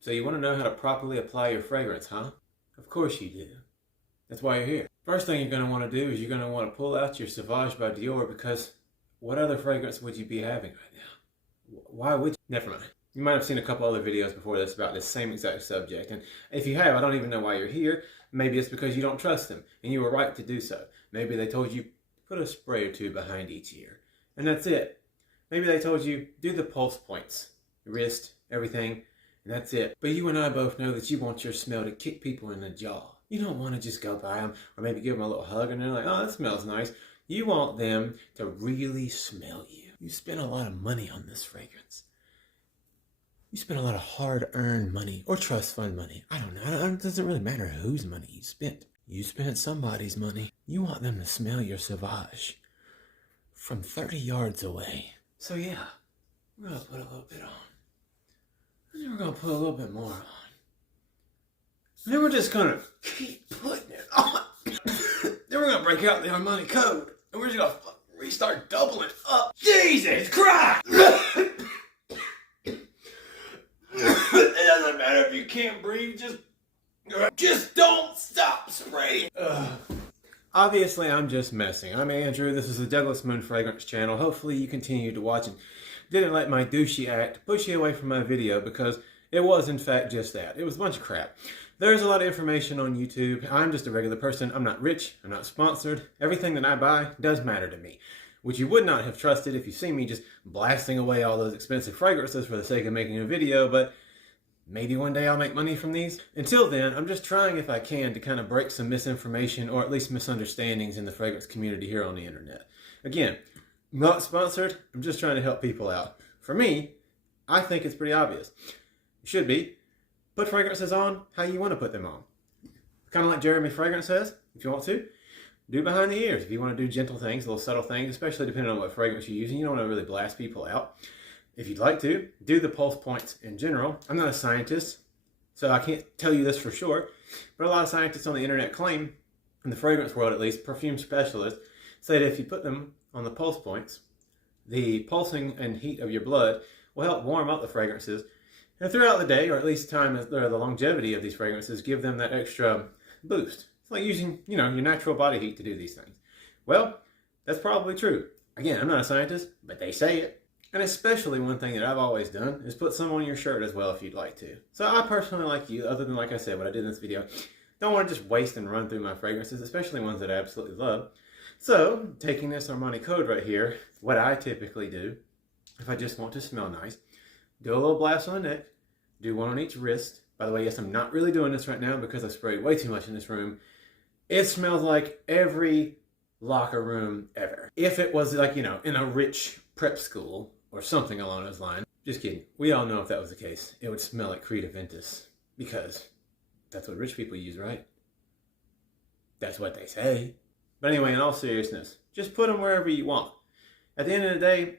So you want to know how to properly apply your fragrance, huh? Of course you do. That's why you're here. First thing you're going to want to do is you're going to want to pull out your Sauvage by Dior, because what other fragrance would you be having right now? Why would you? Never mind. You might have seen a couple other videos before this about this same exact subject, and if you have, I don't even know why you're here. Maybe it's because you don't trust them, and you were right to do so. Maybe they told you, put a spray or two behind each ear, and that's it. Maybe they told you, do the pulse points, wrist, everything, and that's it. But you and I both know that you want your smell to kick people in the jaw. You don't want to just go by them, or maybe give them a little hug, and they're like, oh, that smells nice. You want them to really smell you. You spend a lot of money on this fragrance. You spend a lot of hard-earned money or trust fund money. I don't know. It doesn't really matter whose money you spent. You spent somebody's money. You want them to smell your Sauvage from 30 yards away. So yeah, we're going to put a little bit on. And then we're going to put a little bit more on. And then we're just going to keep putting it on. Then we're going to break out the Armani code. And we're just going to restart doubling up. Jesus Christ! It doesn't matter if you can't breathe, just don't stop spraying. Obviously, I'm just messing. I'm Andrew. This is the Douglas Moon Fragrance channel. Hopefully, you continue to watch and didn't let my douchey act push you away from my video, because it was, in fact, just that. It was a bunch of crap. There's a lot of information on YouTube. I'm just a regular person. I'm not rich. I'm not sponsored. Everything that I buy does matter to me, which you would not have trusted if you see me just blasting away all those expensive fragrances for the sake of making a video, but maybe one day I'll make money from these. Until then, I'm just trying, if I can, to kind of break some misinformation or at least misunderstandings in the fragrance community here on the internet. Again, not sponsored. I'm just trying to help people out. For me, I think it's pretty obvious. It should be. Put fragrances on how you want to put them on. Kind of like Jeremy Fragrance says, if you want to. Do behind the ears if you want to do gentle things, little subtle things, especially depending on what fragrance you're using. You don't want to really blast people out. If you'd like to, do the pulse points in general. I'm not a scientist, so I can't tell you this for sure, but a lot of scientists on the internet claim, in the fragrance world at least, perfume specialists, say that if you put them on the pulse points, the pulsing and heat of your blood will help warm up the fragrances, and throughout the day, or at least the longevity of these fragrances, give them that extra boost. It's like using, your natural body heat to do these things. Well, that's probably true. Again, I'm not a scientist, but they say it. And especially one thing that I've always done is put some on your shirt as well if you'd like to. So I personally, like you, other than, like I said, what I did in this video, don't want to just waste and run through my fragrances, especially ones that I absolutely love. So, taking this Armani code right here, what I typically do, if I just want to smell nice, do a little blast on the neck, do one on each wrist. By the way, yes, I'm not really doing this right now because I sprayed way too much in this room. It smells like every locker room ever. If it was like, in a rich prep school or something along those lines. Just kidding. We all know if that was the case, it would smell like Creed Aventus, because that's what rich people use, right? That's what they say. But anyway, in all seriousness, just put them wherever you want. At the end of the day,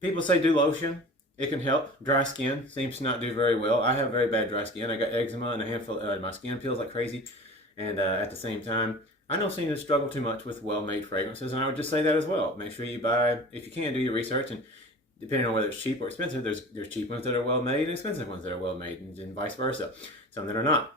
people say do lotion. It can help. Dry skin seems to not do very well. I have very bad dry skin. I got eczema and a handful. My skin peels like crazy. And at the same time, I don't seem to struggle too much with well-made fragrances, and I would just say that as well. Make sure you buy, if you can, do your research, and depending on whether it's cheap or expensive, there's cheap ones that are well-made and expensive ones that are well-made, and vice versa. Some that are not.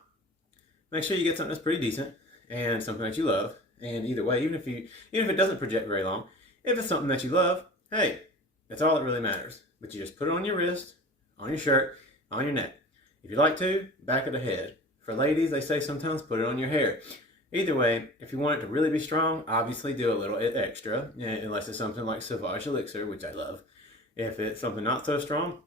Make sure you get something that's pretty decent and something that you love. And either way, even if it doesn't project very long, if it's something that you love, hey, that's all that really matters. But you just put it on your wrist, on your shirt, on your neck. If you like to, back of the head. For ladies, they say sometimes put it on your hair. Either way, if you want it to really be strong, obviously do a little extra, unless it's something like Sauvage Elixir, which I love. If it's something not so strong,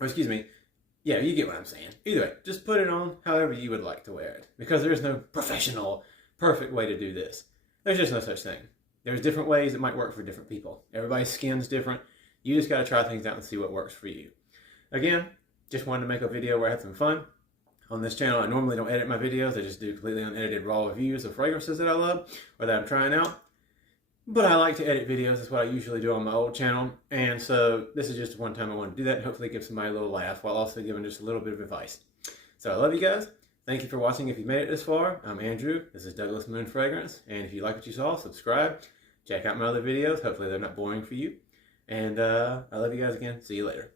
yeah, you get what I'm saying. Either way, just put it on however you would like to wear it, because there's no professional, perfect way to do this. There's just no such thing. There's different ways it might work for different people. Everybody's skin's different. You just got to try things out and see what works for you. Again, just wanted to make a video where I had some fun. On this channel, I normally don't edit my videos. I just do completely unedited raw reviews of fragrances that I love or that I'm trying out. But I like to edit videos. That's what I usually do on my old channel. And so this is just one time I want to do that and hopefully give somebody a little laugh while also giving just a little bit of advice. So I love you guys. Thank you for watching if you made it this far. I'm Andrew. This is Douglas Moon Fragrance. And if you like what you saw, subscribe. Check out my other videos. Hopefully they're not boring for you. And I love you guys again. See you later.